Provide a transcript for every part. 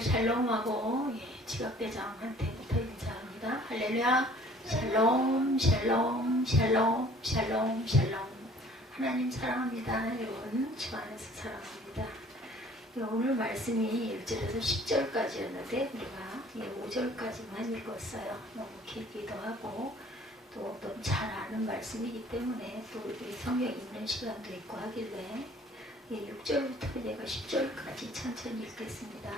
샬롬 샬롬하고 지각대장한테부터 인사합니다. 할렐루야. 샬롬 샬롬 샬롬 샬롬 샬롬. 하나님 사랑합니다. 여러분 주 안에서 사랑합니다. 오늘 말씀이 1절에서 10절까지였는데 우리가 5절까지만 읽었어요. 너무 길기도 하고 또 너무 잘 아는 말씀이기 때문에 또 우리 성경 읽는 시간도 있고 하길래 6절부터 내가 10절까지 천천히 읽겠습니다.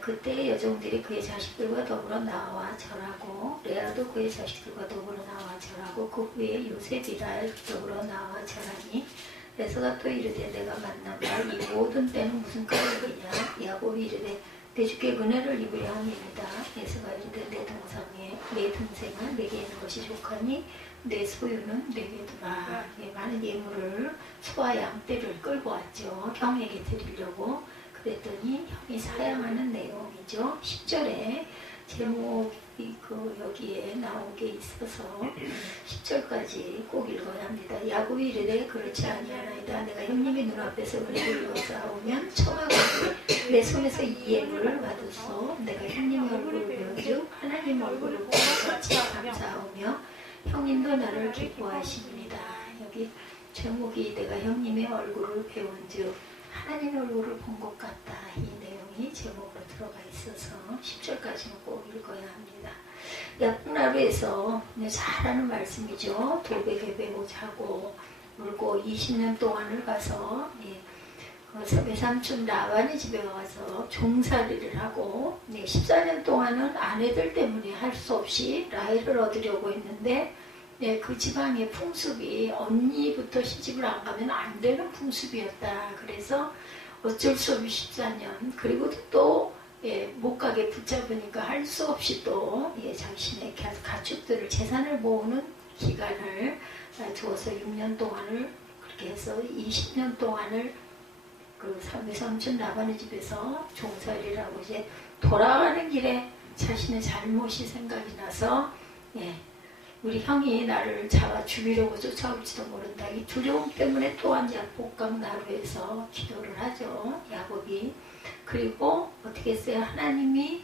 그때 여종들이 그의 자식들과 더불어 나와 절하고 레아도 그의 자식들과 더불어 나와 절하고 그 후에 요셉이라 더불어 나와 절하니 에서가 또 이르되 내가 만난 바 이 모든 때는 무슨 까닭이냐. 야곱이 이르되 내 주께 은혜를 입으려 함이니이다. 에서가 이르되 내 동생은 내게 있는 것이 족하니 내 소유는 내게 두라. 많은 예물을 소와 양떼를 끌고 왔죠. 형에게 드리려고. 그랬더니 형이 사양하는 내용이죠. 10절에 제목이 여기에 나온 게 있어서 10절까지 꼭 읽어야 합니다. 야곱이 이르되 그렇지 아니하나이다. 내가 형님의 눈앞에서 은혜를 이루어싸우면 청하건대 내 손에서 이 예물을 받으소. 내가 형님의 얼굴을 배운즉 하나님 얼굴을 보고 같이 감사하며 형님도 나를 기뻐하십니다. 여기 제목이 내가 형님의 얼굴을 배운즉 하나님의 얼굴을 본 것 같다. 이 내용이 제목으로 들어가 있어서 10절까지는 꼭 읽어야 합니다. 야복나루에서 잘 아는 말씀이죠. 돌베개 베고 자고 울고 20년 동안을 가서 외삼촌 라반의 집에 와서 종살이를 하고 14년 동안은 아내들 때문에 할 수 없이 라헬을 얻으려고 했는데 그 지방의 풍습이 언니부터 시집을 안 가면 안 되는 풍습이었다. 그래서 어쩔 수 없이 14년 그리고 또 못 가게 붙잡으니까 할 수 없이 또 자신의 가축들을 재산을 모으는 기간을 두어서 6년 동안을 그렇게 해서 20년 동안을 그 외삼촌 라반의 집에서 종살이를 하고 이제 돌아가는 길에 자신의 잘못이 생각이 나서 우리 형이 나를 잡아 죽이려고 쫓아올지도 모른다. 이 두려움 때문에 또한 야복강 나루에서 기도를 하죠. 야곱이. 그리고 어떻게 했어요? 하나님이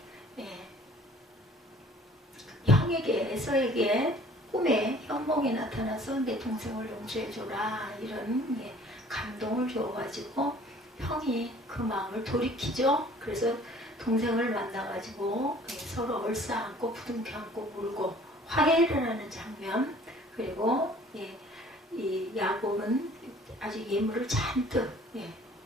형에게 에서에게 꿈에 현몽에 나타나서 내 동생을 용서해줘라. 이런 감동을 줘가지고 형이 그 마음을 돌이키죠. 그래서 동생을 만나가지고 서로 얼싸안고 부둥켜 안고 울고 화해를 하는 장면. 그리고 이 야곱은 아주 예물을 잔뜩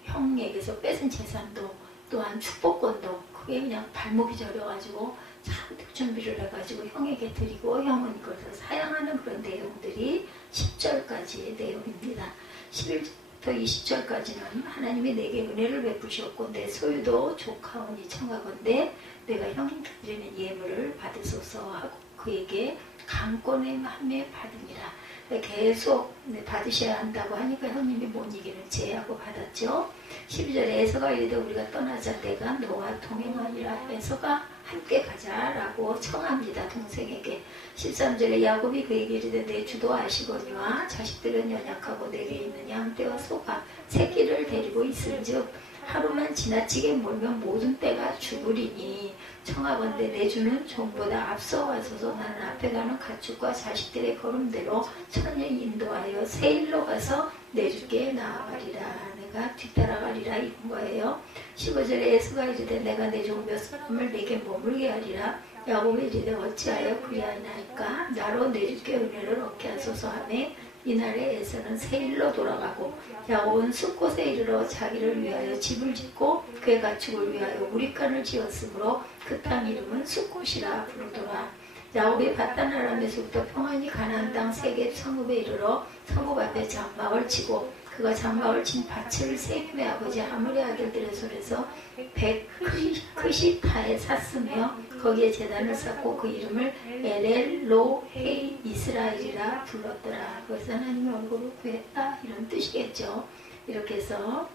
형에게서 뺏은 재산도 또한 축복권도 그게 그냥 발목이 저려가지고 잔뜩 준비를 해가지고 형에게 드리고 형은 그것을 사양하는 그런 내용들이 10절까지의 내용입니다. 11절부터 20절까지는 하나님이 내게 은혜를 베푸셨고 내 소유도 족하오니 청하건대 내가 형님께 드리는 예물을 받으소서 하고 그에게 강권의 함에 받으니라. 계속 받으셔야 한다고 하니까 형님이 못 이기는 제하고 받았죠. 12절에 에서가 이르되 우리가 떠나자 내가 너와 동행하리라. 에서가 함께 가자라고 청합니다. 동생에게. 13절에 야곱이 그에게 이르되 내 주도 아시거니와 자식들은 연약하고 내게 있는 양떼와 소가 새끼를 데리고 있은즉 하루만 지나치게 몰면 모든 떼가 죽으리니 청하건대 내 주는 종보다 앞서가소서. 나는 앞에 가는 가축과 자식들의 걸음대로 천천히 인도하여 세일로 가서 내 주께 나아가리라. 내가 뒤따라가리라 이런 거예요. 15절에 에서가 이르되 내가 내 종 몇 사람을 내게 머물게 하리라. 야곱이 이르되 어찌하여 그리하나이까. 나로 내 주께 은혜를 얻게 하소서 하며 이날에 에서는 세일로 돌아가고 야곱은 숫곳에 이르러 자기를 위하여 집을 짓고 그의 가축을 위하여 우리간을 지었으므로 그 땅 이름은 숫곳이라 부르더라. 야곱이 바단 아람에서부터 평안히 가나안 땅 세겜 성읍에 이르러 성읍 앞에 장막을 치고 그가 장막을 친 밭을 세겜의 아버지 하물의 아들들의 손에서 100크시타에 샀으며 거기에 제단을 쌓고 그 이름을 엘엘 로헤이 이스라엘이라 불렀더라. 그래서 하나님의 얼굴을 구했다 이런 뜻이겠죠. 이렇게 해서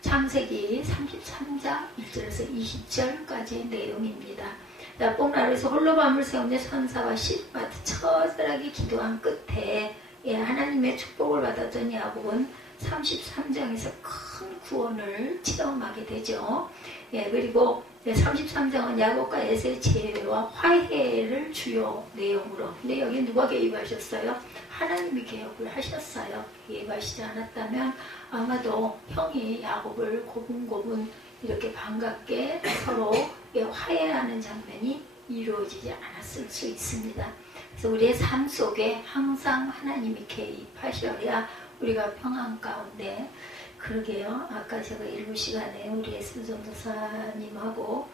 창세기 33장 1절에서 20절까지의 내용입니다. 야복나루에서 홀로 밤을 새우며 천사와 시름같이 처절하게 기도한 끝에 하나님의 축복을 받았던 야곱은 33장에서 큰 구원을 체험하게 되죠. 예, 그리고 33장은 야곱과 에서의 재회와 화해를 주요 내용으로. 근데 여기 누가 개입하셨어요? 하나님이 개입을 하셨어요. 개입하시지 않았다면 아마도 형이 야곱을 고분고분 이렇게 반갑게 서로 화해하는 장면이 이루어지지 않았을 수 있습니다. 그래서 우리의 삶 속에 항상 하나님이 개입하셔야 우리가 평안 가운데. 그러게요. 아까 제가 일부 시간에 우리 에스전도사님하고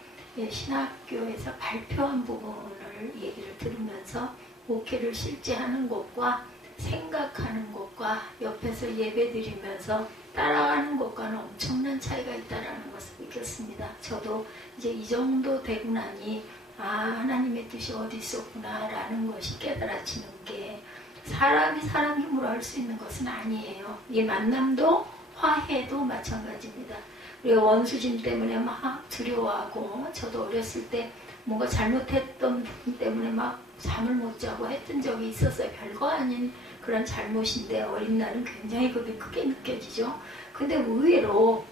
신학교에서 발표한 부분을 얘기를 들으면서 목회를 실제 하는 것과 생각하는 것과 옆에서 예배 드리면서 따라가는 것과는 엄청난 차이가 있다는 것을 느꼈습니다. 저도 이제 이 정도 되고 나니 하나님의 뜻이 어디 있었구나 라는 것이 깨달아지는 게, 사람이 사람 힘으로 할 수 있는 것은 아니에요. 이 만남도 화해도 마찬가지입니다. 우리가 원수심 때문에 막 두려워하고, 저도 어렸을 때 뭔가 잘못했던 부분 때문에 막 잠을 못 자고 했던 적이 있었어요. 별거 아닌 그런 잘못인데 어린 날은 굉장히 그게 크게 느껴지죠. 근데 의외로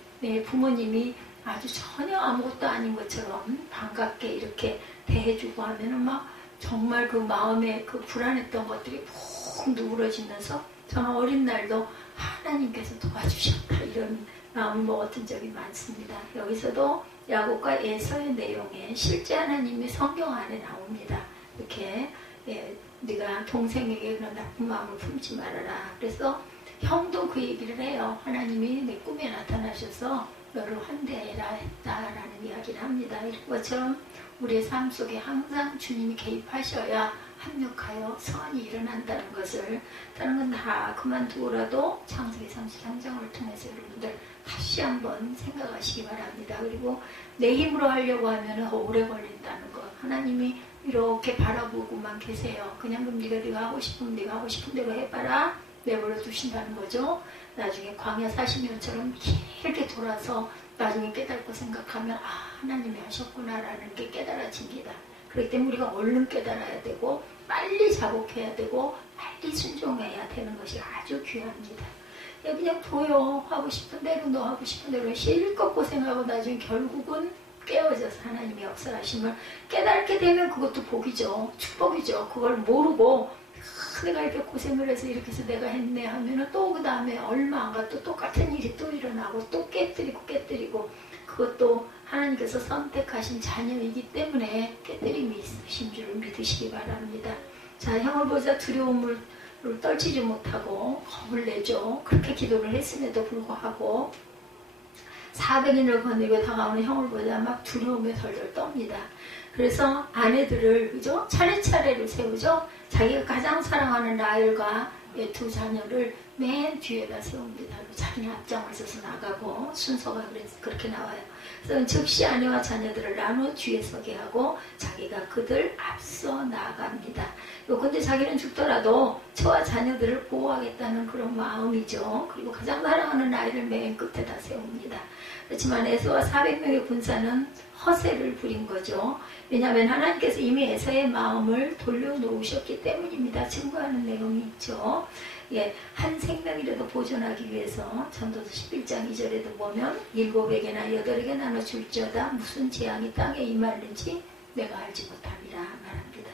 부모님이 아주 전혀 아무것도 아닌 것처럼 반갑게 이렇게 대해주고 하면은 막 정말 그 마음에 그 불안했던 것들이 푹 누그러지면서 저는 어린 날도 하나님께서 도와주셨다 이런 마음을 먹었던 적이 많습니다. 여기서도 야곱과 에서의 내용에 실제 하나님이 성경 안에 나옵니다. 이렇게 네가 동생에게 그런 나쁜 마음을 품지 말아라. 그래서 형도 그 얘기를 해요. 하나님이 내 꿈에 나타나셔서 너를 환대해라 했다라는 이야기를 합니다. 이런 것처럼 우리의 삶 속에 항상 주님이 개입하셔야 합력하여 선이 일어난다는 것을, 다른 건 다 그만두고라도 창세기 33장을 통해서 여러분들 다시 한번 생각하시기 바랍니다. 그리고 내 힘으로 하려고 하면 오래 걸린다는 것. 하나님이 이렇게 바라보고만 계세요. 그냥 그럼 네가 하고 싶으면 네가 하고 싶은 대로 해봐라 내버려 두신다는 거죠. 나중에 광야 40년처럼 길게 돌아서 나중에 깨닫고 생각하면 하나님이 하셨구나라는 게 깨달아집니다. 그렇기 때문에 우리가 얼른 깨달아야 되고 빨리 자복해야 되고 빨리 순종해야 되는 것이 아주 귀합니다. 그냥 둬요. 하고 싶은 대로 너 하고 싶은 대로 실컷 고생하고 나중에 결국은 깨어져서 하나님의 역사하심을 깨닫게 되면 그것도 복이죠. 축복이죠. 그걸 모르고 내가 이렇게 고생을 해서 이렇게 해서 내가 했네 하면은 또 그 다음에 얼마 안 가 또 똑같은 일이 또 일어나고 또 깨뜨리고 그것도 하나님께서 선택하신 자녀이기 때문에 깨뜨림이 있으신 줄 믿으시기 바랍니다. 자, 형을 보자 두려움을 떨치지 못하고 겁을 내죠. 그렇게 기도를 했음에도 불구하고 400인을 거느리고 다가오는 형을 보자 막 두려움에 덜덜 떱니다. 그래서 아내들을 그죠? 차례차례로 세우죠. 자기가 가장 사랑하는 라헬과 두 자녀를 맨 뒤에다 세웁니다. 자기는 앞장서서 나가고 순서가 그렇게 나와요. 그래서 즉시 아내와 자녀들을 나눠 뒤에 서게 하고 자기가 그들 앞서 나갑니다. 근데 자기는 죽더라도 저와 자녀들을 보호하겠다는 그런 마음이죠. 그리고 가장 사랑하는 라헬을 맨 끝에다 세웁니다. 그렇지만 에서와 400명의 군사는 허세를 부린 거죠. 왜냐하면 하나님께서 이미 에서의 마음을 돌려놓으셨기 때문입니다. 증거하는 내용이 있죠. 한 생명이라도 보존하기 위해서 전도서 11장 2절에도 보면 7에게나 8에게 나눠 줄지어다 무슨 재앙이 땅에 임하는지 내가 알지 못함이라 말합니다.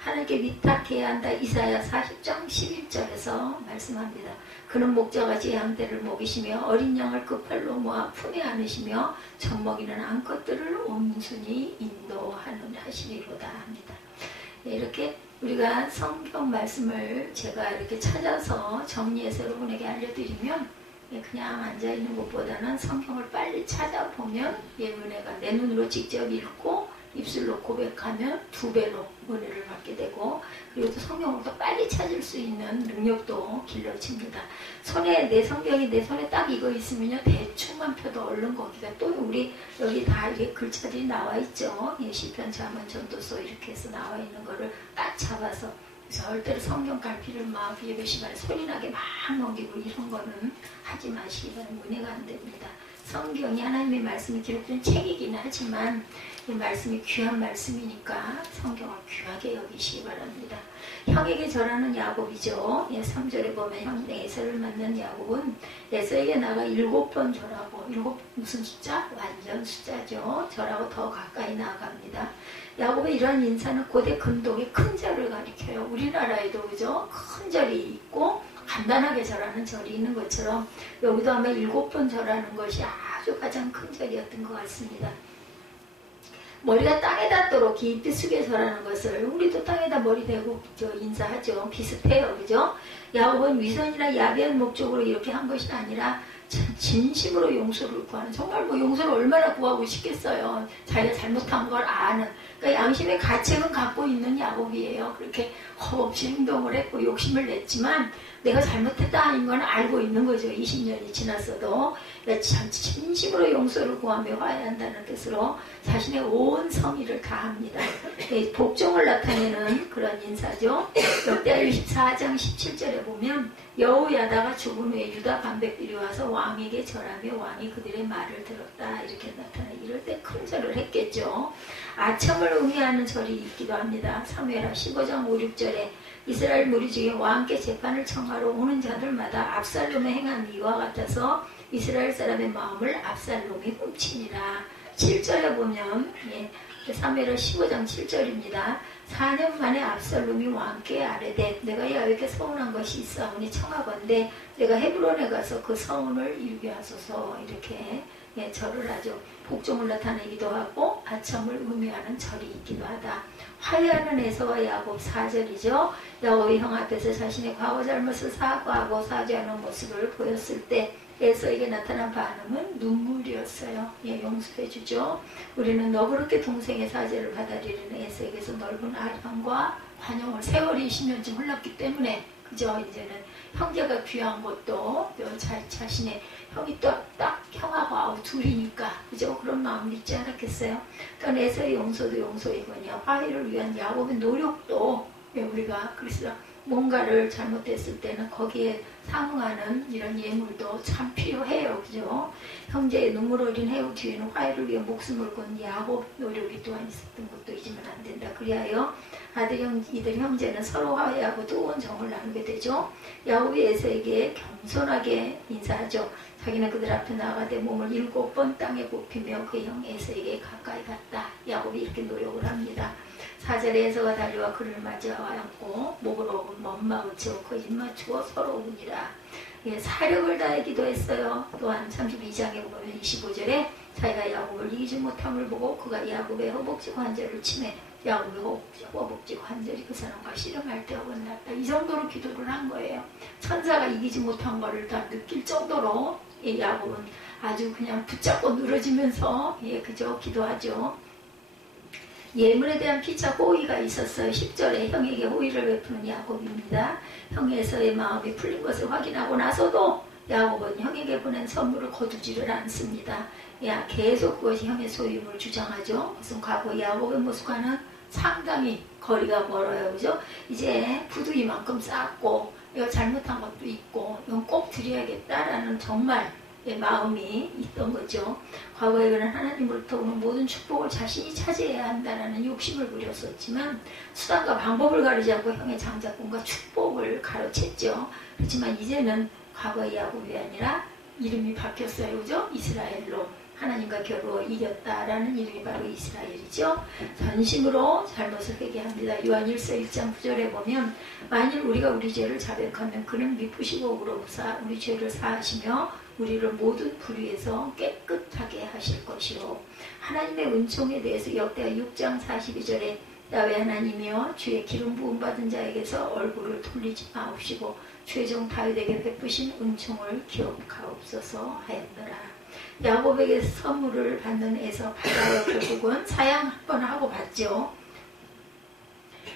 하나님께 위탁해야 한다. 이사야 40장 11절에서 말씀합니다. 그는 목자같이 양떼를 먹이시며 어린 양을 그 팔로 모아 품에 안으시며 젖먹이는 암컷들을 온순히 인도하시리로다 합니다. 이렇게 우리가 성경 말씀을 제가 이렇게 찾아서 정리해서 여러분에게 알려드리면 그냥 앉아있는 것보다는 성경을 빨리 찾아보면 은혜가 내 눈으로 직접 읽고 입술로 고백하면 2배로 은혜를 받게 되고, 그리고 또 성경을 더 빨리 찾을 수 있는 능력도 길러집니다. 내 성경이 내 손에 딱 이거 있으면요 대충만 펴도 얼른 거기가 또 우리 여기 다 이렇게 글자들이 나와 있죠. 시편, 잠언, 전도서 이렇게 해서 나와 있는 거를 딱 잡아서 절대로 성경 갈피를 막 예배 시간에 소리나게 막 넘기고 이런 거는 하지 마시기 바랍니다. 은혜가 안 됩니다. 성경이 하나님의 말씀이 기록된 책이긴 하지만 이 말씀이 귀한 말씀이니까 성경을 귀하게 여기시기 바랍니다. 형에게 절하는 야곱이죠. 3절에 보면 형 에서를 만난 야곱은 에서에게 나가 7번 절하고, 7 무슨 숫자? 완전 숫자죠. 절하고 더 가까이 나아갑니다. 야곱의 이러한 인사는 고대 근동의 큰 절을 가리켜요. 우리나라에도 그죠? 큰 절이 있고 간단하게 절하는 절이 있는 것처럼 여기도 아마 7번 절하는 것이 아주 가장 큰 절이었던 것 같습니다. 머리가 땅에 닿도록 깊이 숙여 절하는 것을, 우리도 땅에다 머리 대고 인사하죠. 비슷해요. 그죠? 야곱은 위선이나 야비한 목적으로 이렇게 한 것이 아니라 진심으로 용서를 구하는, 정말 뭐 용서를 얼마나 구하고 싶겠어요. 자기가 잘못한 걸 아는, 그러니까 양심의 가책은 갖고 있는 야곱이에요. 그렇게 허없이 행동을 했고 욕심을 냈지만 내가 잘못했다 하는 건 알고 있는 거죠. 20년이 지났어도 진심으로 용서를 구하며 화해한다는 뜻으로 자신의 온 성의를 다합니다. 복종을 나타내는 그런 인사죠. 역대하 24장 17절에 보면 여호야다가 죽은 후에 유다 반백들이 와서 왕에게 절하며 왕이 그들의 말을 들었다, 이렇게 나타나. 이럴 때 큰 절을 했겠죠. 아첨을 의미하는 절이 있기도 합니다. 사무엘하 15장 5, 6절에 이스라엘 무리 중에 왕께 재판을 청하러 오는 자들마다 압살롬의 행한 이와 같아서 이스라엘 사람의 마음을 압살롬이 훔치니라. 7절에 보면 사무엘하 15장 7절입니다. 4년 만에 압살롬이 왕께 아뢰되 내가 야훼께 서운한 것이 있사오니 청하건대 내가 헤브론에 가서 그 서운을 이루게 하소서, 이렇게 절을 하죠. 복종을 나타내기도 하고 아첨을 의미하는 절이 있기도 하다. 화해하는 에서와 야곱 4절이죠. 야곱이 형 앞에서 자신의 과거 잘못을 사과하고 사죄하는 모습을 보였을 때 에서에게 나타난 반응은 눈물이었어요. 용서해주죠. 우리는 너그럽게 동생의 사죄를 받아들이는 에서에게서 넓은 아량과 환영을, 세월이 20년쯤 흘렀기 때문에 그죠. 이제는 형제가 귀한 것도 자신의 형이 딱 형하고 둘이니까 그죠. 그런 마음이 있지 않았겠어요. 또 에서의 용서도 용서이거니와 화해를 위한 야곱의 노력도 우리가 그래서 뭔가를 잘못했을 때는 거기에 상응하는 이런 예물도 참 필요해요. 그죠? 형제의 눈물 어린 해우 뒤에는 화해를 위해 목숨을 건 야곱 노력이 또한 있었던 것도 잊으면 안 된다. 그리하여 이들 형제는 서로 화해하고 뜨거운 정을 나누게 되죠. 야곱이 에서에게 겸손하게 인사하죠. 자기는 그들 앞에 나가되 몸을 7번 땅에 굽히며 그 형 에서에게 가까이 갔다. 야곱이 이렇게 노력을 합니다. 4절에 에서가 달려와 그를 맞이하여 안고 목으로 먼마을 채우고 입 맞추고 서로 우니라. 사력을 다해 기도했어요. 또한 32장에 보면 25절에 자기가 야곱을 이기지 못함을 보고 그가 야곱의 허벅지 관절을 치매 야곱의 허벅지 관절이 그 사람과 씨름할 때 어긋났다. 이 정도로 기도를 한 거예요. 천사가 이기지 못한 거를 다 느낄 정도로 야곱은 아주 그냥 붙잡고 늘어지면서 그저 기도하죠. 예물에 대한 피차 호의가 있었어요. 10절에 형에게 호의를 베푸는 야곱입니다. 형에서의 마음이 풀린 것을 확인하고 나서도 야곱은 형에게 보낸 선물을 거두지를 않습니다. 계속 그것이 형의 소유임을 주장하죠. 무슨 과거 야곱의 모습과는 상당히 거리가 멀어요. 그죠? 이제 부도 이만큼 쌓았고 이거 잘못한 것도 있고 이건 꼭 드려야겠다라는 정말 마음이 있던 거죠. 과거에 그는 하나님으로부터 오는 모든 축복을 자신이 차지해야 한다는 욕심을 부렸었지만 수단과 방법을 가리지 않고 형의 장자권과 축복을 가로챘죠. 그렇지만 이제는 과거의 야곱이 아니라 이름이 바뀌었어요. 그죠? 이스라엘로 하나님과 겨루어 이겼다라는 이름이 바로 이스라엘이죠. 전심으로 잘못을 회개합니다. 요한 1서 1장 9절에 보면 만일 우리가 우리 죄를 자백하면 그는 미쁘시고 의로우사 우리 죄를 사하시며 우리를 모든 불의에서 깨끗하게 하실 것이요. 하나님의 은총에 대해서 역대하 6장 42절에 야훼 하나님이여 주의 기름 부음 받은 자에게서 얼굴을 돌리지 마옵시고 주의 종 다윗에게 베푸신 은총을 기억하옵소서 하였더라. 야곱에게 선물을 받는 에서 받아요. 결국은 사양 한 번 하고 받죠.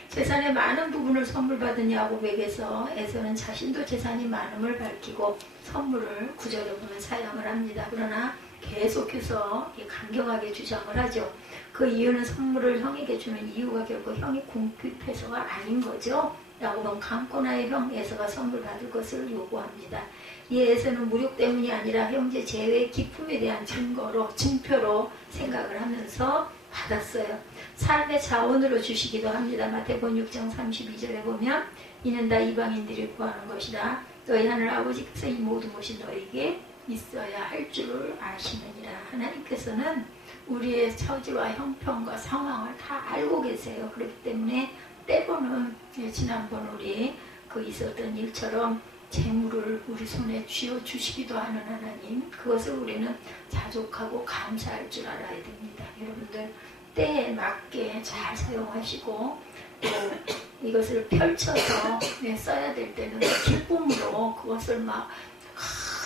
재산의 많은 부분을 선물 받은 야곱에게서 에서는 자신도 재산이 많음을 밝히고 선물을 구절에 보면 사양을 합니다. 그러나 계속해서 강경하게 주장을 하죠. 그 이유는 선물을 형에게 주는 이유가 결국 형이 궁핍해서가 아닌 거죠. 야곱은 강권하의 형 에서가 선물 받을 것을 요구합니다. 이 에서는 무력 때문이 아니라 형제 제외의 기쁨에 대한 증표로 생각을 하면서 받았어요. 삶의 자원으로 주시기도 합니다. 마태복음 6장 32절에 보면 이는 다 이방인들이 구하는 것이다. 너희 하늘 아버지께서 이 모든 것이 너에게 있어야 할 줄을 아시느니라. 하나님께서는 우리의 처지와 형편과 상황을 다 알고 계세요. 그렇기 때문에 때로는 지난번 우리 있었던 일처럼 재물을 우리 손에 쥐어주시기도 하는 하나님, 그것을 우리는 자족하고 감사할 줄 알아야 됩니다. 여러분들 때에 맞게 잘 사용하시고 또 이것을 펼쳐서 써야 될 때는 기쁨으로 그것을 막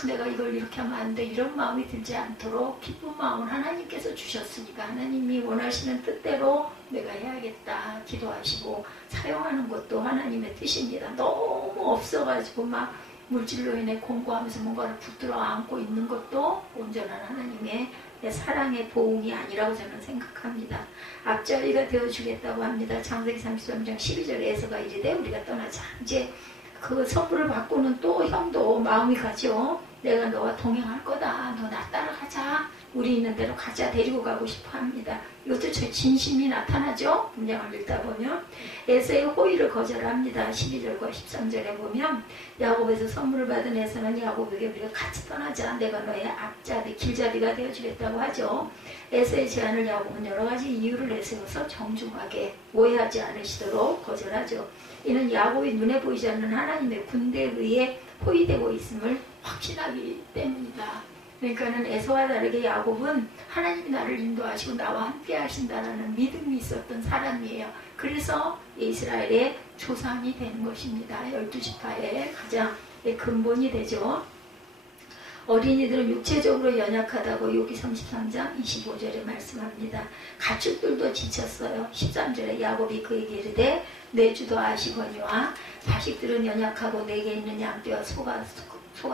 내가 이걸 이렇게 하면 안 돼 이런 마음이 들지 않도록 기쁜 마음은 하나님께서 주셨으니까 하나님이 원하시는 뜻대로 내가 해야겠다 기도하시고 사용하는 것도 하나님의 뜻입니다. 너무 없어가지고 막 물질로 인해 공고하면서 뭔가를 붙들어 안고 있는 것도 온전한 하나님의 사랑의 보응이 아니라고 저는 생각합니다. 앞자리가 되어주겠다고 합니다. 창세기 33장 12절에서가 이르되 우리가 떠나자. 이제 그 선물을 받고는 또 형도 마음이 가죠. 내가 너와 동행할 거다. 너 나 따라가자. 우리 있는 대로 가자. 데리고 가고 싶어 합니다. 이것도 제 진심이 나타나죠. 문장을 읽다 보면 에서의 호의를 거절합니다. 12절과 13절에 보면 야곱에서 선물을 받은 에서는 야곱에게 우리가 같이 떠나자. 내가 너의 앞자리 길잡이가 되어주겠다고 하죠. 에서의 제안을 야곱은 여러 가지 이유를 내세워서 정중하게 오해하지 않으시도록 거절하죠. 이는 야곱이 눈에 보이지 않는 하나님의 군대에 의해 포위되고 있음을 확신하기 때문이다. 그러니까는 에서와 다르게 야곱은 하나님이 나를 인도하시고 나와 함께 하신다라는 믿음이 있었던 사람이에요. 그래서 이스라엘의 조상이 되는 것입니다. 12지파의 가장 근본이 되죠. 어린이들은 육체적으로 연약하다고 요기 33장 25절에 말씀합니다. 가축들도 지쳤어요. 13절에 야곱이 그에게 이르되 내 주도 아시거니와 자식들은 연약하고 내게 있는 양떼와 소가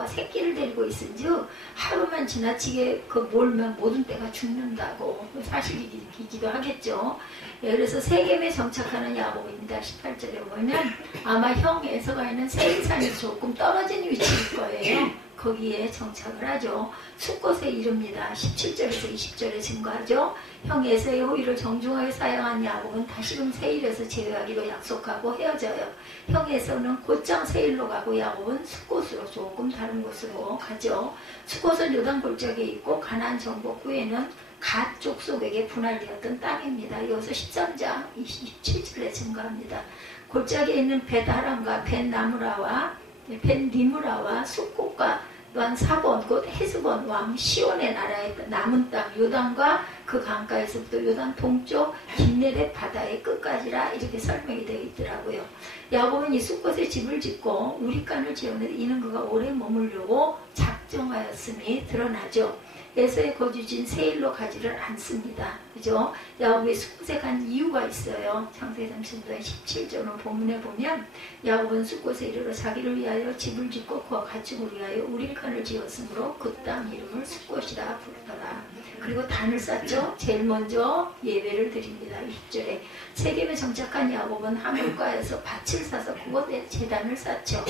새끼를 데리고 있은즉 하루만 지나치게 몰면 모든 떼가 죽는다고 사실이기도 하겠죠. 그래서 세겜에 정착하는 야곱입니다. 18절에 보면 아마 형 에서가 있는 세인산이 조금 떨어진 위치일 거예요. 거기에 정착을 하죠. 숫곳에 이릅니다. 17절에서 20절에 증거하죠. 형 에서의 호의를 정중하게 사용한 야곱은 다시금 세일에서 제외하기로 약속하고 헤어져요. 형 에서는 곧장 세일로 가고 야곱은 숫곳으로 조금 다른 곳으로 가죠. 숫곳은 요단 골짜기에 있고 가나안 정복 후에는 갓 족속에게 분할되었던 땅입니다. 여기서 13장 27절에 증거합니다. 골짜기에 있는 벳하람과 벳나무라와 벳니무라와 숫곳과 또한 사본 곧 헤스본 왕 시온의 나라의 남은 땅 요단과 그 강가에서부터 요단 동쪽 긴네렛 바다의 끝까지라 이렇게 설명이 되어 있더라고요. 야곱은 이 숫곳에 집을 짓고 우리간을 지었는데 이는 그가 오래 머물려고 작정하였음이 드러나죠. 에서의 거주지인 세일로 가지를 않습니다. 그죠? 야곱이 숫곳에 간 이유가 있어요. 창세기 30장 17절은 본문에 보면 야곱은 숫곳에 이르러 자기를 위하여 집을 짓고 그와 가축을 위하여 우릴간을 지었으므로 그 땅 이름을 숫곳이라 부르더라. 그리고 단을 쌓죠. 제일 먼저 예배를 드립니다. 20절에 세겜에 정착한 야곱은 하물가에서 밭을 사서 그곳에 제단을 쌓죠.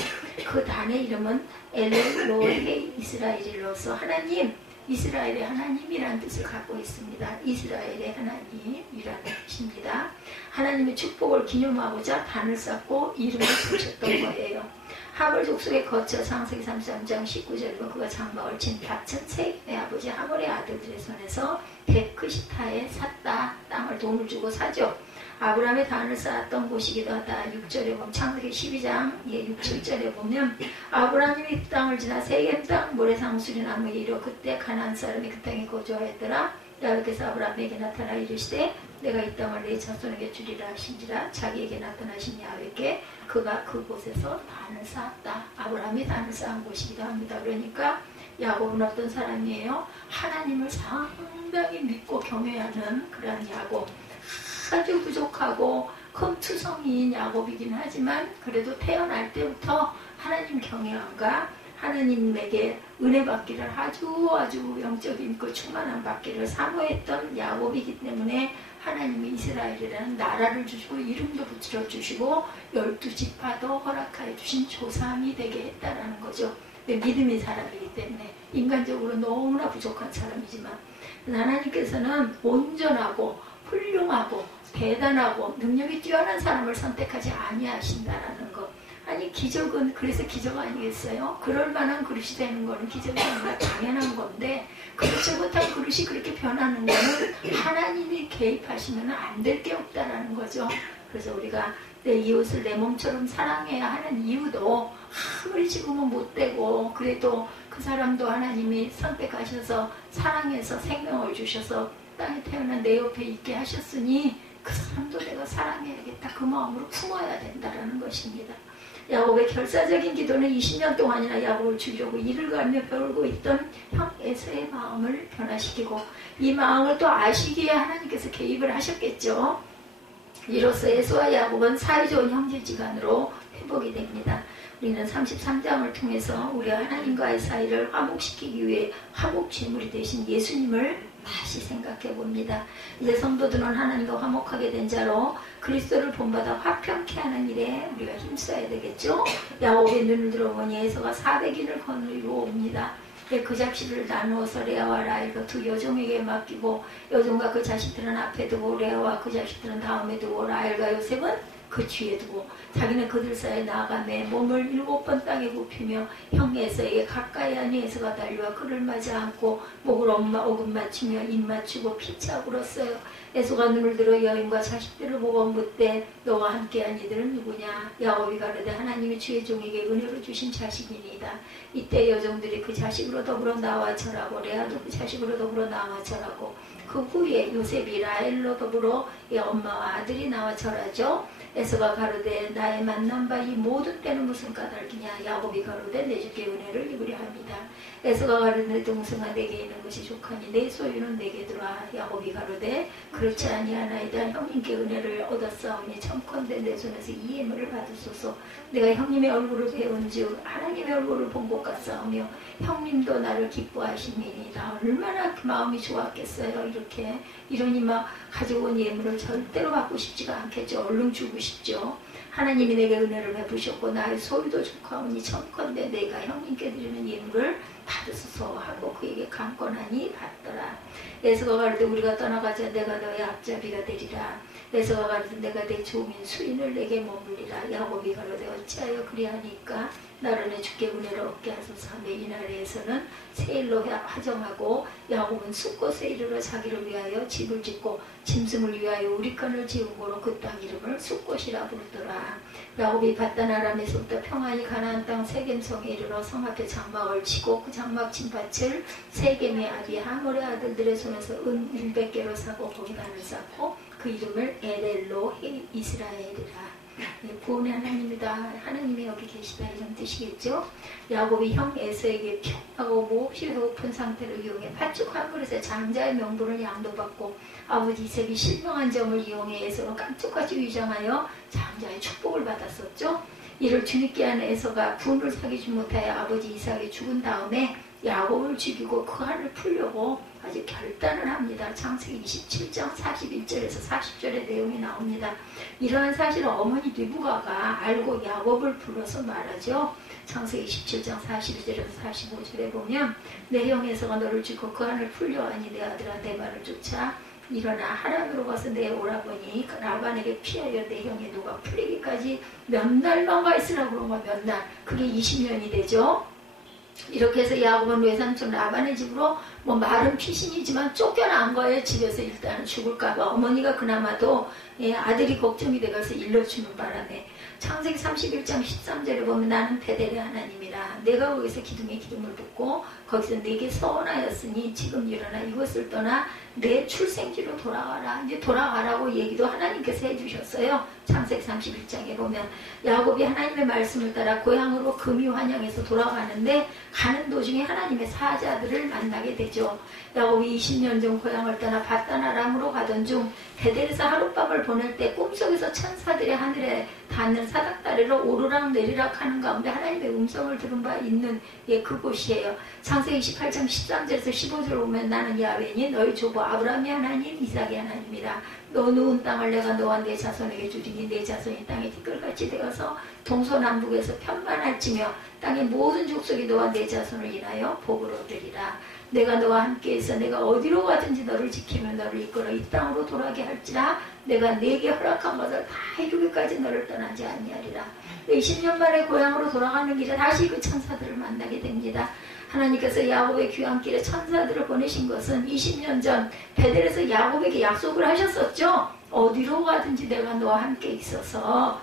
그 단의 이름은 엘로헤이 이스라엘로서 하나님 이스라엘의 하나님이라는 뜻을 갖고 있습니다. 이스라엘의 하나님이라는 뜻입니다. 하나님의 축복을 기념하고자 단을 쌓고 이름을 붙였던 거예요. 하물 족속에 거쳐 창세기 33장 19절에 그가 장막을 친 밭은 세겜의 아버지 하물의 아들들의 손에서 베크시타에 샀다. 땅을 돈을 주고 사죠. 아브라함의 단을 쌓았던 곳이기도 하다. 6절에 보면 창세기 12장 6, 7절에 보면 아브라함이 그 땅을 지나 세겜 땅 모래상수리 나무에 이르러 그때 가나안 사람이 그 땅에 거주하였더라. 야훼께서 아브라함에게 나타나 이르시되 내가 이 땅을 네 자손에게 주리라 하신지라. 자기에게 나타나신 야훼께 그가 그곳에서 단을 쌓았다. 아브라함이 단을 쌓은 곳이기도 합니다. 그러니까 야곱은 어떤 사람이에요? 하나님을 상당히 믿고 경외하는 그러한 야곱. 아주 부족하고 컴투성이인 야곱이긴 하지만 그래도 태어날 때부터 하나님 경외함과 하나님에게 은혜 받기를 아주 영적인 그 충만함 받기를 사모했던 야곱이기 때문에 하나님이 이스라엘이라는 나라를 주시고 이름도 붙여주시고 12지파도 허락하여 주신 조상이 되게 했다라는 거죠. 믿음의 사람이기 때문에 인간적으로 너무나 부족한 사람이지만 하나님께서는 온전하고 훌륭하고 대단하고 능력이 뛰어난 사람을 선택하지 아니하신다라는 것. 아니 기적은 그래서 기적 아니겠어요? 그럴 만한 그릇이 되는 거는 기적이 아니라 당연한 건데 그렇지 못한 그릇이 그렇게 변하는 거는 하나님이 개입하시면 안 될 게 없다라는 거죠. 그래서 우리가 내 이웃을 내 몸처럼 사랑해야 하는 이유도 아무리 지금은 못되고 그래도 그 사람도 하나님이 선택하셔서 사랑해서 생명을 주셔서 땅에 태어난 내 옆에 있게 하셨으니 그 사람도 내가 사랑해야겠다. 그 마음으로 품어야 된다라는 것입니다. 야곱의 결사적인 기도는 20년 동안이나 야곱을 죽이려고 이를 가며 벼르고 있던 형 에서의 마음을 변화시키고 이 마음을 또 아시기에 하나님께서 개입을 하셨겠죠. 이로써 에서와 야곱은 사이좋은 형제지간으로 회복이 됩니다. 우리는 33장을 통해서 우리 하나님과의 사이를 화목시키기 위해 화목제물이 되신 예수님을 다시 생각해 봅니다. 이제 성도들은 하나님과 화목하게 된 자로 그리스도를 본받아 화평케 하는 일에 우리가 힘써야 되겠죠. 야곱의 눈을 들어보니 에서가 400인을 거느리고 옵니다. 그 자식을 나누어서 레아와 라헬과 두 여종에게 맡기고 여종과 그 자식들은 앞에 두고 레아와 그 자식들은 다음에 두고 라헬과 요셉은 그 뒤에 두고 자기는 그들 사이에 나아가매 몸을 7번 땅에 굽히며 형 에서에게 가까이 하니 에서가 달려와 그를 맞아 안고 목을 오금 맞추며 입 맞추고 피차 울었어요. 에서가 눈을 들어 여인과 자식들을 보고 묻되 너와 함께한 이들은 누구냐? 야곱이 가로되 하나님이 주의 종에게 은혜로 주신 자식이니이다. 이때 여종들이 그 자식으로 더불어 나와 절하고 레아도 그 자식으로 더불어 나와 절하고 그 후에 요셉이 라헬로 더불어 엄마와 아들이 나와 절하죠. 에서가 가로되 나의 만난 바 이 모든 때는 무슨 까닭이냐? 야곱이 가로되 내 주께 은혜를 입으려 합니다. 에서가 가로되 동생아 내게 있는 것이 족하니 내 소유는 내게 들어와. 야곱이 가로되 그렇지 아니하나이다. 형님께 은혜를 얻었사오니 첨컨대 내 손에서 이 예물을 받으소서. 내가 형님의 얼굴을 배운즉 하나님의 얼굴을 본 것 같사오며 형님도 나를 기뻐하시니이다. 얼마나 그 마음이 좋았겠어요. 이러니 막 가지고 온 예물을 절대로 받고 싶지가 않겠죠. 얼른 주고 싶죠. 하나님이 내게 은혜를 베푸셨고 나의 소유도 좋아오니 첨컨대 내가 형님께 드리는 예물을 받으소서 하고 그에게 강권하니 받더라. 에서가 가로되 우리가 떠나가자 내가 너의 앞잡이가 되리라. 에서가 가로되 내가 내 종인 수인을 내게 머물리라. 야곱이 가로되 어찌하여 그리하니까 나를 내 주께 은혜를 얻게 하소서 하며 이날에서는 세일로 하정하고 야곱은 숫곳에 이르러 자기를 위하여 집을 짓고 짐승을 위하여 우리간을 지은 거로 그 땅 이름을 숫곳이라 부르더라. 야곱이 받단 아람에서부터 평안히 가나안 땅 세겜성에 이르러 성 앞에 장막을 치고 그 장막 진밭을 세겜의 아비 하몰의 아들들의 손에서 은 100개로 사고 거기단을 쌓고 그 이름을 에델로 이스라엘이라. 구원의 하나님이다. 하나님이 여기 계시다. 이런 뜻이겠죠. 야곱이 형 에서에게 평하고 몹시 높은 상태를 이용해 팥죽 한 그릇에 장자의 명분을 양도받고 아버지 이삭이 실명한 점을 이용해 에서는 깜짝같이 위장하여 장자의 축복을 받았었죠. 이를 뒤늦게 한 에서가 분을 사귀지 못하여 아버지 이삭이 죽은 다음에 야곱을 죽이고 그 한을 풀려고 아주 결단을 합니다. 창세기 27장 41절에서 40절의 내용이 나옵니다. 이러한 사실을 어머니 리브가가 알고 야곱을 불러서 말하죠. 창세기 27장 41절에서 45절에 보면 내 형 에서가 너를 죽고 그 한을 풀려하니 내 아들아 내 말을 쫓아 일어나 하란으로 가서 내 오라버니 라반에게 피하여 내 형의 노가 풀리기까지 몇 날만 가 있으라고 그런 거야. 몇 날. 그게 20년이 되죠. 이렇게 해서 야곱은 외삼촌 라반의 집으로 말은 피신이지만 쫓겨난 거예요. 집에서 일단은 죽을까봐. 어머니가 그나마도 아들이 걱정이 돼가서 일러주는 바람에 창세기 31장 13절에 보면 나는 베델의 하나님이라. 내가 거기서 기둥에 기둥을 붓고 거기서 내게 서원하였으니 지금 일어나 이곳을 떠나 내 출생지로 돌아가라. 이제 돌아가라고 얘기도 하나님께서 해주셨어요. 창세기 31장에 보면 야곱이 하나님의 말씀을 따라 고향으로 금이 환영해서 돌아가는데 가는 도중에 하나님의 사자들을 만나게 되죠. 야곱이 20년 전 고향을 떠나 바단 아람으로 가던 중 베델에서 하룻밤을 보낼 때 꿈속에서 천사들이 하늘에 닿는 사닥다리로 오르락 내리락 하는 가운데 하나님의 음성을 들은 바 있는 그곳이에요. 창세기 28장 13절에서 15절 보면 나는 야훼니 너희 조부 아브라함의 하나님 이삭의 하나님이라. 너 누운 땅을 내가 너와 내 자손에게 주리니 내 자손이 땅의 티끌같이 되어서 동서남북에서 편만할지며 땅의 모든 족속이 너와 내 자손을 인하여 복을 얻으리라. 내가 너와 함께해서 내가 어디로 가든지 너를 지키며 너를 이끌어 이 땅으로 돌아게 할지라. 내가 네게 허락한 것을 다 이루기까지 너를 떠나지 아니하리라. 20년 만에 고향으로 돌아가는 길에 다시 그 천사들을 만나게 됩니다. 하나님께서 야곱의 귀환길에 천사들을 보내신 것은 20년 전 베델에서 야곱에게 약속을 하셨었죠. 어디로 가든지 내가 너와 함께 있어서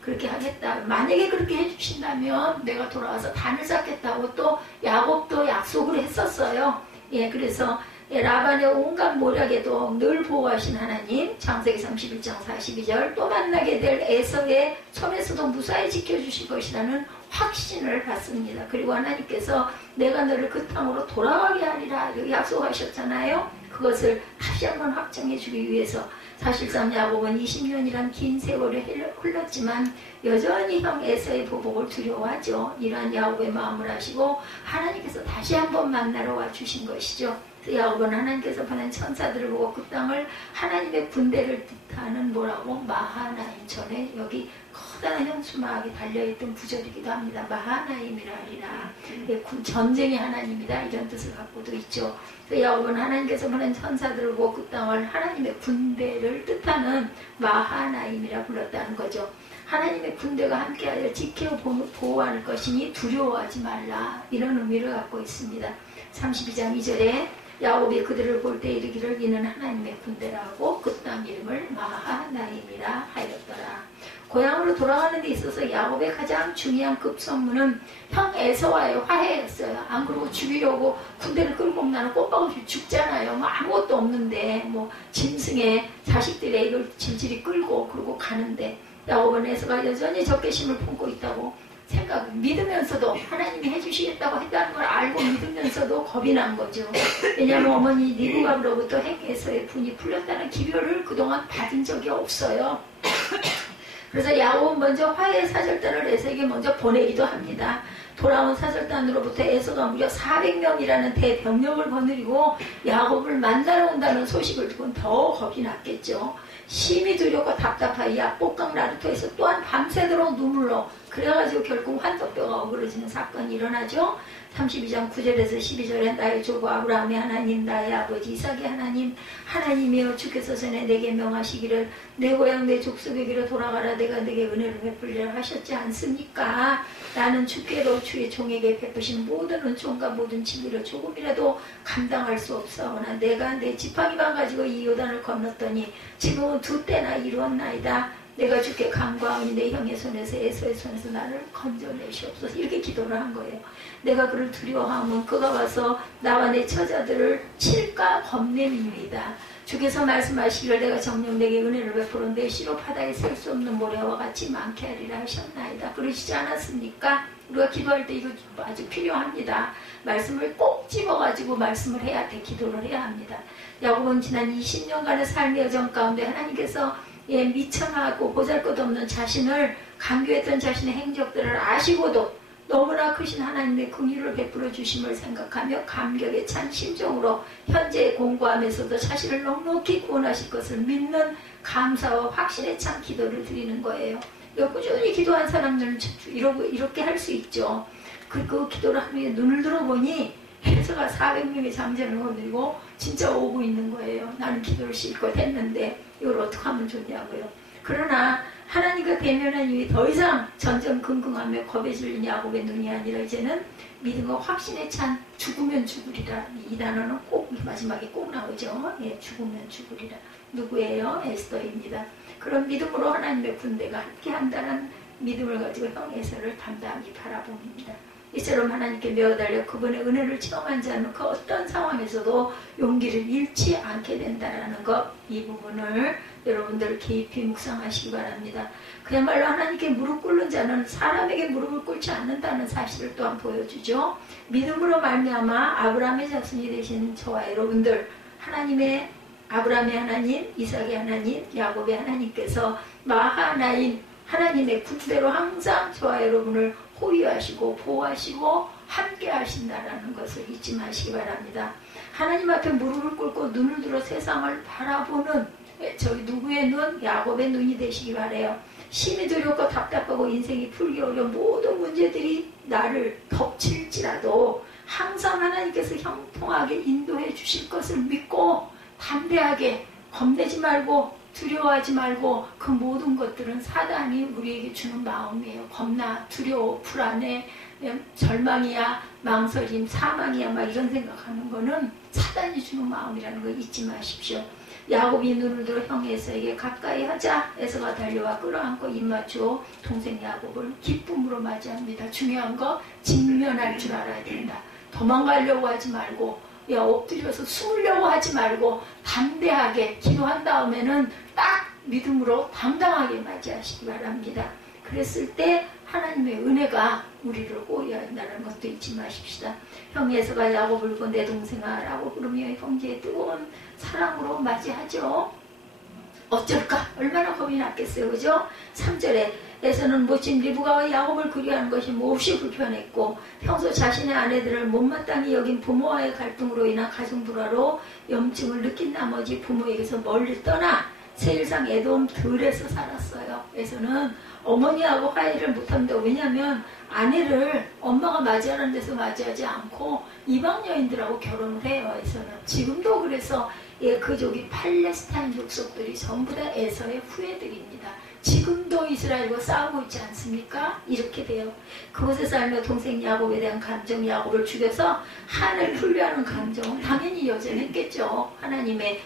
그렇게 하겠다. 만약에 그렇게 해주신다면 내가 돌아와서 단을 쌓겠다고 또 야곱도 약속을 했었어요. 그래서 라반의 온갖 모략에도 늘 보호하신 하나님, 창세기 31장 42절 또 만나게 될 에서의 손에서도 무사히 지켜주실 것이라는 확신을 받습니다. 그리고 하나님께서 내가 너를 그 땅으로 돌아가게 하리라 약속하셨잖아요. 그것을 다시 한번 확정해 주기 위해서 사실상 야곱은 20년이란 긴 세월이 흘렀지만 여전히 형 에서의 보복을 두려워하죠. 이러한 야곱의 마음을 아시고 하나님께서 다시 한번 만나러 와주신 것이죠. 야곱은 하나님께서 보낸 천사들을 보고 그 땅을 하나님의 군대를 뜻하는 뭐라고 마하나임전에 여기 커다란 현수막이 달려있던 구절이기도 합니다. 마하나임이라 하리라. 전쟁의 하나님이다 이런 뜻을 갖고도 있죠. 야곱은 하나님께서 보낸 천사들을 보고 그 땅을 하나님의 군대를 뜻하는 마하나임이라 불렀다는 거죠. 하나님의 군대가 함께하여 지켜 보호할 것이니 두려워하지 말라 이런 의미를 갖고 있습니다. 32장 2절에 야곱이 그들을 볼 때 이르기를 이는 하나님의 군대라고 그 땅 이름을 마하나임이라 하였더라. 고향으로 돌아가는 데 있어서 야곱의 가장 중요한 급선무는 형 에서와의 화해였어요. 안 그러고 죽이려고 군대를 끌고 오면 나는 꽃박없이 죽잖아요. 뭐 아무것도 없는데 뭐 짐승에 자식들의 이걸 질질이 끌고 그러고 가는데 야곱은 에서가 여전히 적개심을 품고 있다고 믿으면서도 하나님이 해주시겠다고 했다는 걸 알고 믿으면서도 겁이 난 거죠. 왜냐하면 어머니 니브가로부터 행에서의 분이 풀렸다는 기별을 그동안 받은 적이 없어요. 그래서 야곱은 먼저 화해 사절단을 에서에게 먼저 보내기도 합니다. 돌아온 사절단으로부터 에서가 무려 400명이라는 대병력을 거느리고 야곱을 만나러 온다는 소식을 듣고는 더 겁이 났겠죠. 심히 두렵고 답답하여 약복강 나루토에서 또한 밤새도록 눈물로 그래가지고 결국 환덕뼈가 어그러지는 사건이 일어나죠. 32장 9절에서 12절에 나의 조부 아브라함의 하나님 나의 아버지 이삭의 하나님이여 주께서 전에 내게 명하시기를 내 고향 내 족속에게로 돌아가라 내가 내게 은혜를 베풀리라 하셨지 않습니까? 나는 주께로 주의 종에게 베푸신 모든 은총과 모든 진리를 조금이라도 감당할 수 없사오나 내가 내 지팡이만 가지고 이 요단을 건넜더니 지금은 2때나 이루었나이다. 내가 주께 간구하오니 내 형의 손에서 에서의 손에서 나를 건져내시옵소서. 이렇게 기도를 한 거예요. 내가 그를 두려워하면 그가 와서 나와 내 처자들을 칠까 겁냄입니다. 주께서 말씀하시기를 내가 정녕 내게 은혜를 베풀어 내 시로 바닥에 셀 수 없는 모래와 같이 많게 하리라 하셨나이다. 그러시지 않았습니까? 우리가 기도할 때 이거 아주 필요합니다. 말씀을 꼭 집어가지고 말씀을 해야 돼. 기도를 해야 합니다. 야곱은 지난 20년간의 삶의 여정 가운데 하나님께서 미천하고 보잘것없는 자신을 강조했던 자신의 행적들을 아시고도 너무나 크신 하나님의 긍휼을 베풀어 주심을 생각하며 감격에 찬 심정으로 현재 공부하면서도 자신을 넉넉히 구원하실 것을 믿는 감사와 확신에 찬 기도를 드리는 거예요. 꾸준히 기도한 사람들은 이렇게 할 수 있죠. 그 기도를 하루에 눈을 들어보니 해서가 400명의 장전을 거느리고 진짜 오고 있는 거예요. 나는 기도를 실컷 했는데 이걸 어떻게 하면 좋냐고요. 그러나 하나님과 대면한 이후에 더 이상 전전긍긍하며 겁에 질린 야곱의 눈이 아니라 이제는 믿음과 확신에 찬 죽으면 죽으리라. 이 단어는 꼭 마지막에 꼭 나오죠. 죽으면 죽으리라. 누구예요? 에스더입니다. 그런 믿음으로 하나님의 군대가 함께 한다는 믿음을 가지고 형 에서를 담담히 바라봅니다. 이처럼 하나님께 매어달려 그분의 은혜를 체험한 자는 그 어떤 상황에서도 용기를 잃지 않게 된다라는 것, 이 부분을 여러분들 깊이 묵상하시기 바랍니다. 그야말로 하나님께 무릎 꿇는 자는 사람에게 무릎을 꿇지 않는다는 사실을 또한 보여주죠. 믿음으로 말미암아 아브라함의 자손이 되신 저와 여러분들, 하나님의 아브라함의 하나님, 이삭의 하나님, 야곱의 하나님께서 마하나임 하나님의 군대로 항상 저와 여러분을 호위하시고 보호하시고 함께 하신다라는 것을 잊지 마시기 바랍니다. 하나님 앞에 무릎을 꿇고 눈을 들어 세상을 바라보는 저기 누구의 눈? 야곱의 눈이 되시기 바라요. 심히 두렵고 답답하고 인생이 풀기 어려운 모든 문제들이 나를 덮칠지라도 항상 하나님께서 형통하게 인도해 주실 것을 믿고 담대하게 겁내지 말고 두려워하지 말고, 그 모든 것들은 사단이 우리에게 주는 마음이에요. 겁나, 두려워, 불안해, 절망이야, 망설임, 사망이야, 막 이런 생각하는 거는 사단이 주는 마음이라는 걸 잊지 마십시오. 야곱이 눈을 들어 형 에서에게 가까이 하자. 에서가 달려와 끌어안고 입 맞추어 동생 야곱을 기쁨으로 맞이합니다. 중요한 거 직면할 줄 알아야 된다. 도망가려고 하지 말고, 엎드려서 숨으려고 하지 말고 담대하게 기도한 다음에는 딱 믿음으로 당당하게 맞이하시기 바랍니다. 그랬을 때 하나님의 은혜가 우리를 호위한다는 것도 잊지 마십시다. 형 에서가 야곱을 보고 내 동생아 라고 부르며 형제의 뜨거운 사랑으로 맞이하죠. 어쩔까? 얼마나 겁이 났겠어요. 그죠? 3절에 에서는 모친 리브가와 야곱을 그리하는 것이 몹시 불편했고 평소 자신의 아내들을 못마땅히 여긴 부모와의 갈등으로 인한 가정불화로 염증을 느낀 나머지 부모에게서 멀리 떠나 세일상 에돔 들에서 살았어요. 에서는 어머니하고 화해를 못합니다. 왜냐하면 아내를 엄마가 맞이하는 데서 맞이하지 않고 이방 여인들하고 결혼을 해요. 에서는 지금도 그래서 그족이 팔레스타인 족속들이 전부 다 에서의 후예들입니다. 지금도 이스라엘과 싸우고 있지 않습니까? 이렇게 돼요. 그곳에 살며 동생 야곱에 대한 감정, 야곱을 죽여서 한을 분류하는 감정은 당연히 여전했겠죠. 하나님의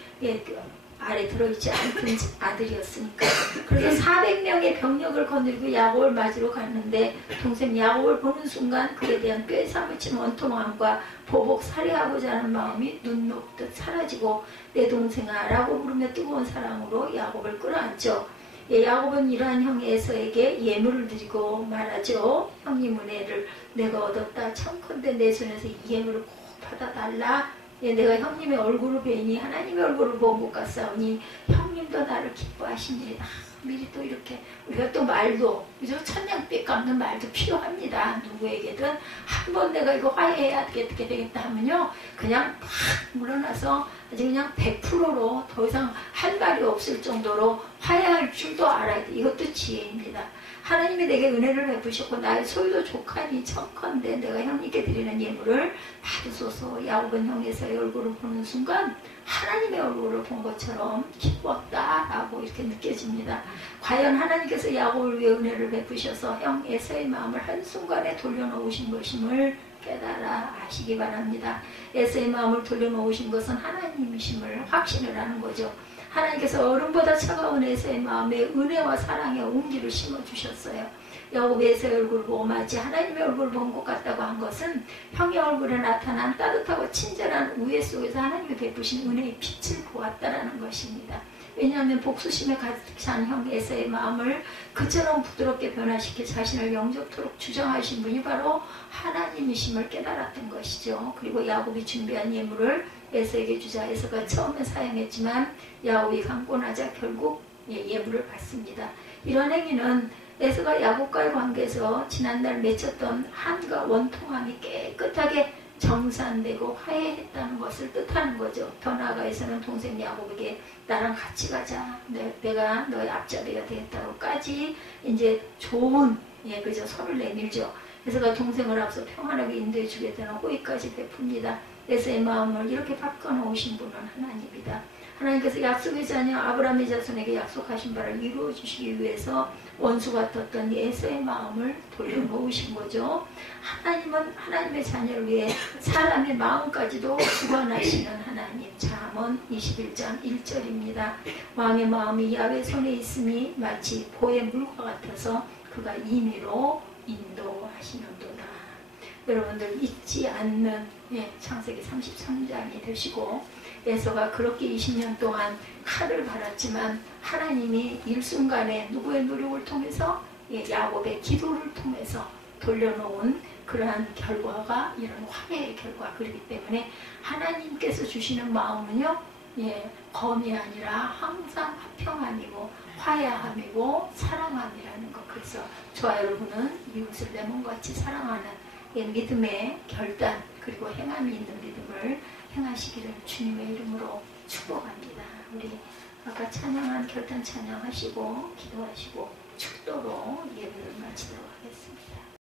아래 들어있지 않던 아들이었으니까. 그래서 400명의 병력을 거느리고 야곱을 맞으러 갔는데 동생 야곱을 보는 순간 그에 대한 뼈에 사무친 원통함과 보복 살해하고자 하는 마음이 눈 녹듯 사라지고 내 동생아 라고 부르며 뜨거운 사랑으로 야곱을 끌어안죠. 야곱은 이러한 형 에서에게 예물을 드리고 말하죠. 형님 은혜를 내가 얻었다. 청컨대 내 손에서 이 예물을 꼭 받아달라. 내가 형님의 얼굴을 뵈니 하나님의 얼굴을 본 것 같사오니 형님도 나를 기뻐하시니라. 미리 또 이렇게 우리가 또 말도 그죠? 천냥빛 갚는 말도 필요합니다. 누구에게든 한번 내가 이거 화해해야 되겠다 하면요 그냥 팍 물러나서 아주 그냥 100%로 더 이상 할 말이 없을 정도로 화해할 줄도 알아야 돼. 이것도 지혜입니다. 하나님이 내게 은혜를 베푸셨고 나의 소유도 족하니 청컨대 내가 형님께 드리는 예물을 받으소서. 야곱은 형 에서의 얼굴을 보는 순간 하나님의 얼굴을 본 것처럼 기뻤다라고 이렇게 느껴집니다. 과연 하나님께서 야곱을 위해 은혜를 베푸셔서 형 에서의 마음을 한순간에 돌려놓으신 것임을 깨달아 아시기 바랍니다. 에서의 마음을 돌려놓으신 것은 하나님이심을 확신을 하는 거죠. 하나님께서 어른보다 차가운 에서의 마음에 은혜와 사랑의 온기를 심어주셨어요. 야곱의 에서의 얼굴을 보고 마치 하나님의 얼굴을 본 것 같다고 한 것은 형의 얼굴에 나타난 따뜻하고 친절한 우애 속에서 하나님이 베푸신 은혜의 빛을 보았다라는 것입니다. 왜냐하면 복수심에 가득 찬 형 에서의 마음을 그처럼 부드럽게 변화시켜 자신을 영접토록 주장하신 분이 바로 하나님이심을 깨달았던 것이죠. 그리고 야곱이 준비한 예물을 에서에게 주자. 에서가 처음에 사양했지만 야곱이 감고 나자 결국 예물을 받습니다. 이런 행위는 에서가 야곱과의 관계에서 지난날 맺혔던 한과 원통함이 깨끗하게 정산되고 화해했다는 것을 뜻하는 거죠. 더 나아가서는 동생 야곱에게 나랑 같이 가자. 내가 너의 앞잡이가 되겠다고까지 이제 좋은 그저 서를 내밀죠. 에서가 동생을 앞서 평안하게 인도해 주겠다는 호의까지 베풉니다. 에서의 마음을 이렇게 바꿔놓으신 분은 하나님이다. 하나님께서 약속의 자녀 아브라함의 자손에게 약속하신 바를 이루어 주시기 위해서 원수 같았던 에서의 마음을 돌려놓으신 거죠. 하나님은 하나님의 자녀를 위해 사람의 마음까지도 주관하시는 하나님. 잠언 21장 1절입니다. 왕의 마음이 야훼 손에 있음이 마치 보의 물과 같아서 그가 임의로 인도하시는도다. 여러분들 잊지 않는 창세기 33장이 되시고, 에서가 그렇게 20년 동안 칼을 갈았지만 하나님이 일순간에 누구의 노력을 통해서 야곱의 기도를 통해서 돌려놓은 그러한 결과가 이런 화해의 결과. 그렇기 때문에 하나님께서 주시는 마음은요, 검이 아니라 항상 화평함이고 화해함이고 사랑함이라는 것. 그래서 저와 여러분은 이웃을 내 몸같이 사랑하는 믿음의 결단, 그리고 행함이 있는 믿음을 행하시기를 주님의 이름으로 축복합니다. 우리 아까 찬양한 결단 찬양하시고 기도하시고 축도로 예배를 마치도록 하겠습니다.